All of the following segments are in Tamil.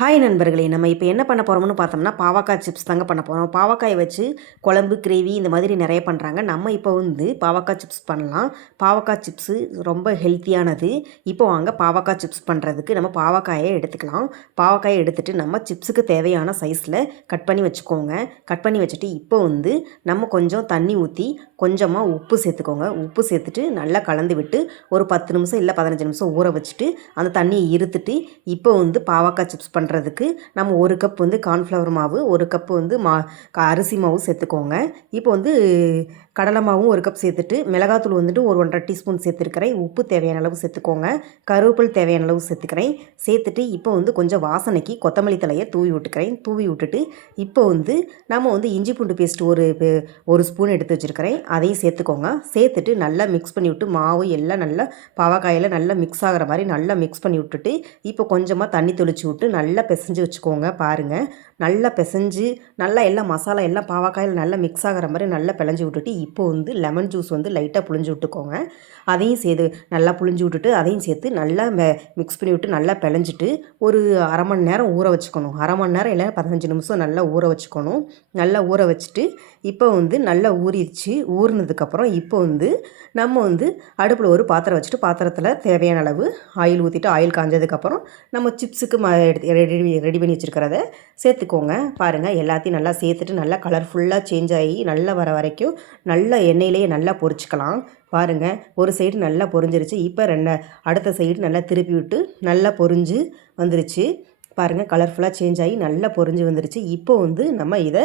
ஹாய் நண்பர்களே! நம்ம இப்போ என்ன பண்ண போறோம்னு பார்த்தோம்னா, பாவக்காய் சிப்ஸ் தாங்க பண்ண போறோம். பாவக்காய வச்சு குழம்பு, கிரேவி இந்த மாதிரி நெறைய பண்றாங்க. நம்ம இப்போ வந்து பாவக்காய் சிப்ஸ் பண்ணலாம். பாவக்காய் சிப்ஸு ரொம்ப ஹெல்த்தியானது. இப்போ வாங்க பாவக்காய் சிப்ஸ் பண்ணுறதுக்கு நம்ம பாவக்காய எடுத்துக்கலாம். பாவக்காய எடுத்துட்டு நம்ம சிப்ஸுக்கு தேவையான சைஸில் கட் பண்ணி வச்சுக்கோங்க. கட் பண்ணி வச்சுட்டு இப்போ வந்து நம்ம கொஞ்சம் தண்ணி ஊற்றி கொஞ்சமாக உப்பு சேர்த்துக்கோங்க. உப்பு சேர்த்துட்டு நல்லா கலந்து விட்டு ஒரு 10 நிமிஷம் இல்லை 15 நிமிஷம் ஊற வச்சுட்டு அந்த தண்ணியை இருத்துட்டு இப்போ வந்து பாவக்காய் சிப்ஸ் பண்ணுறதுக்கு நம்ம 1 கப் வந்து கார்ன்ஃப்ளவர் மாவு, 1 கப் வந்து அரிசி மாவு சேர்த்துக்கோங்க. இப்போ வந்து கடலை மாவும் 1 கப் சேர்த்துட்டு, மிளகாத்தூள் வந்துட்டு ஒரு 1 1/2 டீஸ்பூன் சேர்த்துருக்கிறேன். உப்பு தேவையான அளவு சேர்த்துக்கோங்க. கருவேப்பிலை தேவையான அளவு சேர்த்துக்கிறேன். சேர்த்துட்டு இப்போ வந்து கொஞ்சம் வாசனைக்கு கொத்தமல்லி தழையை தூவி விட்டுக்கிறேன். தூவி விட்டுட்டு இப்போ வந்து நம்ம வந்து இஞ்சி பூண்டு பேஸ்ட் ஒரு ஸ்பூன் எடுத்து வச்சுருக்கிறேன். அதையும் சேர்த்துக்கோங்க. சேர்த்துட்டு நல்லா மிக்ஸ் பண்ணி விட்டு மாவு எல்லாம் நல்லா பாவக்காயில் நல்லா மிக்ஸ் ஆகிற மாதிரி நல்லா மிக்ஸ் பண்ணி விட்டுட்டு இப்போ கொஞ்சமாக தண்ணி தெளித்து விட்டு நல்லா பிசைஞ்சு வச்சுக்கோங்க. பாருங்கள், நல்லா பிசைஞ்சு நல்லா எல்லாம் மசாலா எல்லாம் பாவக்காயில் நல்லா மிக்ஸ் ஆகிற மாதிரி நல்லா பிழைஞ்சி விட்டுட்டு இப்போ வந்து லெமன் ஜூஸ் வந்து லைட்டாக புழிஞ்சு விட்டுக்கோங்க. அதையும் சேர்த்து நல்லா புழிஞ்சு விட்டுட்டு அதையும் சேர்த்து நல்லா மிக்ஸ் பண்ணி விட்டு நல்லா பிழைஞ்சிட்டு ஒரு அரை மணி நேரம் ஊற வச்சுக்கணும். அரை மணி நேரம் இல்லை 15 நிமிஷம் நல்லா ஊற வச்சுக்கணும். நல்லா ஊற வச்சுட்டு இப்போ வந்து நல்லா ஊறிடுச்சு. ஊறினதுக்கப்புறம் இப்போ வந்து நம்ம வந்து அடுப்பில் ஒரு பாத்திரம் வச்சுட்டு பாத்திரத்தில் தேவையான அளவு ஆயில் ஊற்றிட்டு ஆயில் காஞ்சதுக்கப்புறம் நம்ம சிப்ஸுக்கு ரெடி பண்ணி வச்சுருக்கிறத சேர்த்துக்கோங்க. பாருங்கள், எல்லாத்தையும் நல்லா சேர்த்துட்டு நல்லா கலர்ஃபுல்லாக சேஞ்ச் ஆகி நல்லா வர வரைக்கும் நல்லா எண்ணெயிலேயே நல்லா பொரிச்சுக்கலாம். பாருங்கள், ஒரு சைடு நல்லா பொரிஞ்சிருச்சு. இப்போ அடுத்த சைடு நல்லா திருப்பி விட்டு நல்லா பொரிஞ்சு வந்துருச்சு. பாருங்கள், கலர்ஃபுல்லாக சேஞ்ச் ஆகி நல்லா பொரிஞ்சு வந்துருச்சு. இப்போ வந்து நம்ம இதை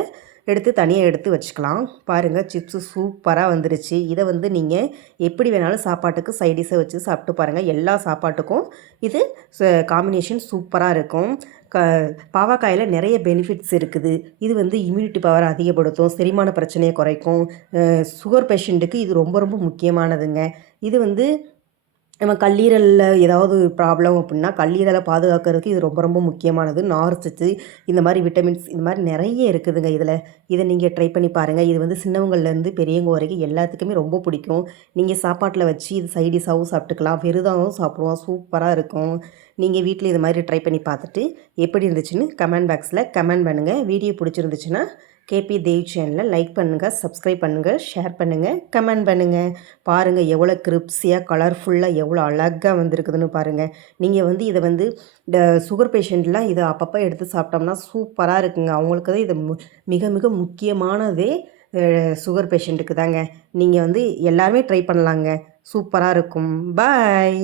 எடுத்து தனியாக எடுத்து வச்சுக்கலாம். பாருங்கள், சிப்ஸு சூப்பராக வந்துருச்சு. இதை வந்து நீங்கள் எப்படி வேணாலும் சாப்பாட்டுக்கு சைடிஷை வச்சு சாப்பிட்டு பாருங்கள். எல்லா சாப்பாட்டுக்கும் இது காம்பினேஷன் சூப்பராக இருக்கும். பாவக்காயில் நிறைய பெனிஃபிட்ஸ் இருக்குது. இது வந்து இம்யூனிட்டி பவர் அதிகப்படுத்தும், செரிமான பிரச்சனையை குறைக்கும். சுகர் பேஷண்ட்டுக்கு இது ரொம்ப ரொம்ப முக்கியமானதுங்க. இது வந்து நம்ம கல்லீரலில் ஏதாவது ப்ராப்ளம் அப்படின்னா கல்லீரலை பாதுகாக்கிறதுக்கு இது ரொம்ப ரொம்ப முக்கியமானது. நார்ச்சத்து, இந்த மாதிரி விட்டமின்ஸ், இந்த மாதிரி நிறைய இருக்குதுங்க இதில். இதை நீங்கள் ட்ரை பண்ணி பாருங்கள். இது வந்து சின்னவங்கள்லேருந்து பெரியவங்க வரைக்கும் எல்லாத்துக்குமே ரொம்ப பிடிக்கும். நீங்கள் சாப்பாட்டில் வச்சு இது சைடிஷாகவும் சாப்பிட்டுக்கலாம், வெறுதாகவும் சாப்பிடுவோம். சூப்பராக இருக்கும். நீங்கள் வீட்டில் இது மாதிரி ட்ரை பண்ணி பார்த்துட்டு எப்படி இருந்துச்சுன்னு கமெண்ட் பாக்ஸில் கமெண்ட் பண்ணுங்கள். வீடியோ பிடிச்சிருந்துச்சுன்னா கேபி தேவ் சேனலை லைக் பண்ணுங்கள், சப்ஸ்கிரைப் பண்ணுங்கள், ஷேர் பண்ணுங்கள், கமெண்ட் பண்ணுங்கள். பாருங்கள், எவ்வளோ கிரிப்ஸியாக கலர்ஃபுல்லாக எவ்வளோ அழகாக வந்திருக்குதுன்னு பாருங்கள். நீங்கள் வந்து இதை வந்து சுகர் பேஷண்ட்லாம் இதை அப்பப்போ எடுத்து சாப்பிட்டோம்னா சூப்பராக இருக்குங்க. அவங்களுக்கு தான் இது மிக மிக முக்கியமானதே சுகர் பேஷண்ட்டுக்கு தாங்க. நீங்கள் வந்து எல்லாருமே ட்ரை பண்ணலாங்க. சூப்பராக இருக்கும். பாய்.